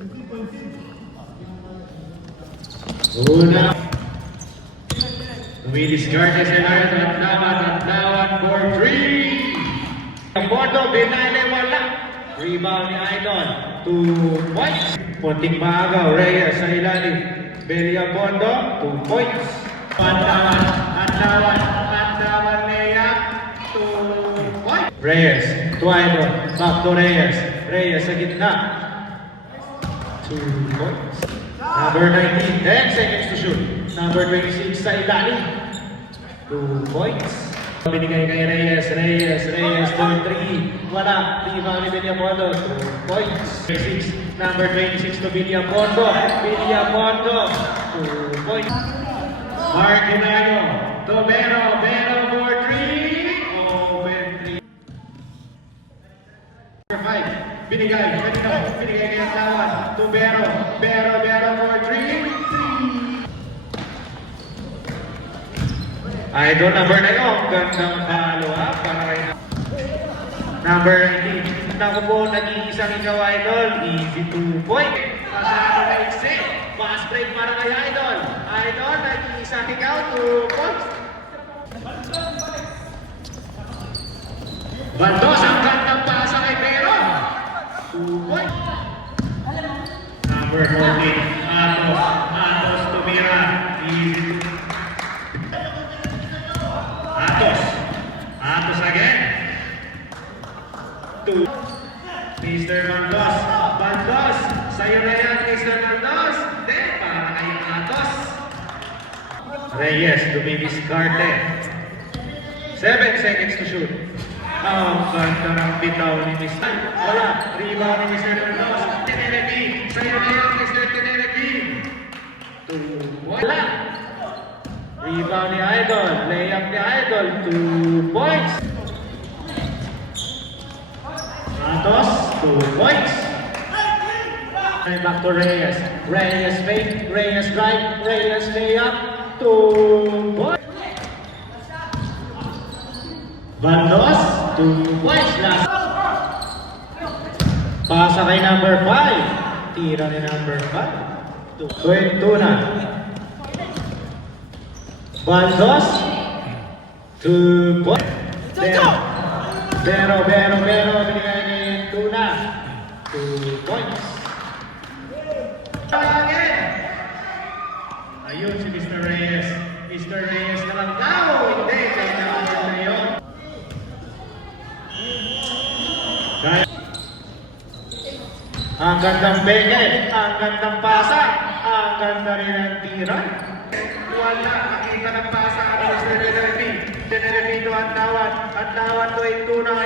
Una. Dumidiscard si Lard at lawan for 3. Ang boto, binali wala. Rebound ni Idol. 2 points. Punting maagaw, Reyes sa ilalim. Belia Bondo, 2 points. Andawan, Lea, 2 points. Reyes, to Idol. Back to Reyes. Reyes sa gitna. 2 points. Number 19, 10 seconds to shoot. Number 26 sa ilalim. 2 points. Binigay kay Reyes for 3. Wala. Rebound ni Villapondo. 2 points. 26. Number 26 to Villapondo. 2 points. Mark Hinayo. To Vero for 3. Open 3. Number 5. Binigay kay Atlawan. To Vero for 3. Idol number 9, gandang follow-up para kay number 18. Naku po, nag-iisang ikaw, Idol. Easy 2 point. Pasado na iksi. Fast break para kay Idol. Idol, nag-iisang ikaw, 2 points. Bandos, ang gandang pasa kay Pero. 2 points. Number 14, Atos tumira. Easy 2. Atos again. 2. Mr. Bandos. Sa'yo na yan, Mr. Bandos. Hindi, para kay Atos. Reyes, dumidiscarte. 7 seconds to shoot. Ang ganda ng bitaw ni Mr. Wala, rebound ni Mr. Bandos. Tenerebi, sa'yo na yan, Mr. Tenerebi. 2. Wala. Rebound ni Idol, layup ni Idol, 2 points. Atos, 2 points. And back to Reyes. Reyes fake, Reyes right, Reyes layup, 2 points. Bandos, 2 points. Last. Pasa kay number 5. Tira ni number 5. 2 na. Bandos, 2 points. Pero, binigay ni Tuna, 2 points. Again! Ayun si Mr. Reyes. Mr. Reyes na lang daw. Hindi, kaya naman na yun. Ang gandang beke, ang gandang pasa, ang ganda rin ang tira. Wala, nakita ng pasa ang Mr. Tenerebi to Atlawan to Ituna.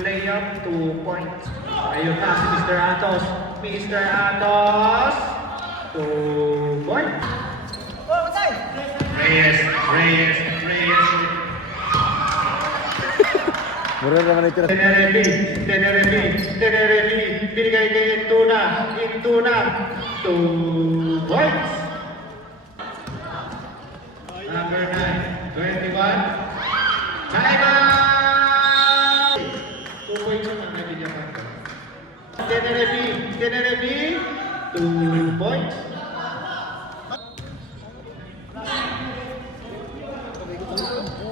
Layup, 2 points. Ayun na si Mr. Atos. 2 points. Reyes. Mura naman ito. Tenerebi. Binigay kay Ituna. 2 points. Number 9, 21. Time out! 2 points naman na binigyan ka. Tenerebi, 2 points.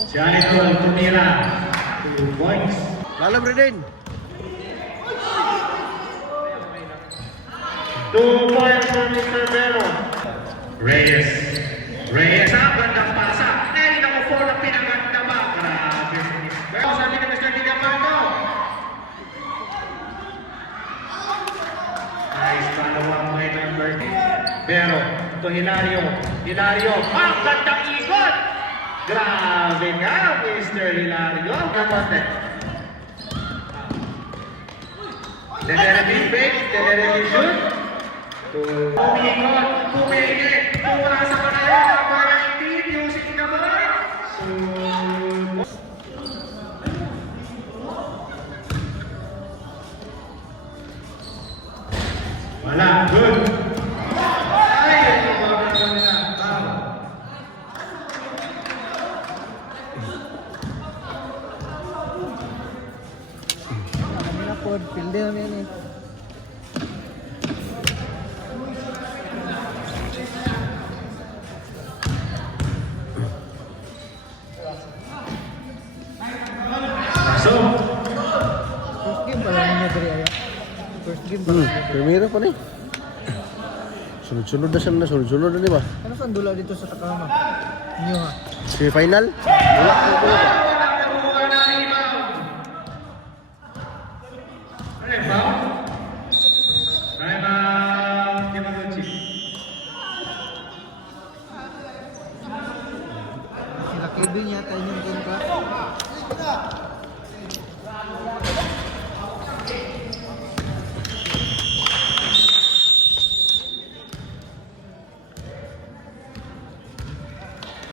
Si Idol tumira, 2 points. Lalam rin. 2 points for Mr. Vero. Reyes, ang gandang pasa. Nari na mo po ng pinaganda ba? Grabe si Mr. Sabi ni Mr. Villapardo. Nice follow-up by number 8. Pero, ito Hilario, ang gandang ikot! Grabe nga, Mr. Hilario. Kamote. Tenerebi fake, Tenerebi shoot. Kumikot, tura sa kanila, para hindi, music naman. Wala, good. Ay, ito mga kanila. Pilde na yan eh. diri ayo. First game ba? Primero pa ni. Sunod-sunod na siya na, sunod-sunod na di ba? Ano saan dula dito sa Takahama? New ha. Semi-final? Wala ko ko. Sila Kevin yata yung kontra.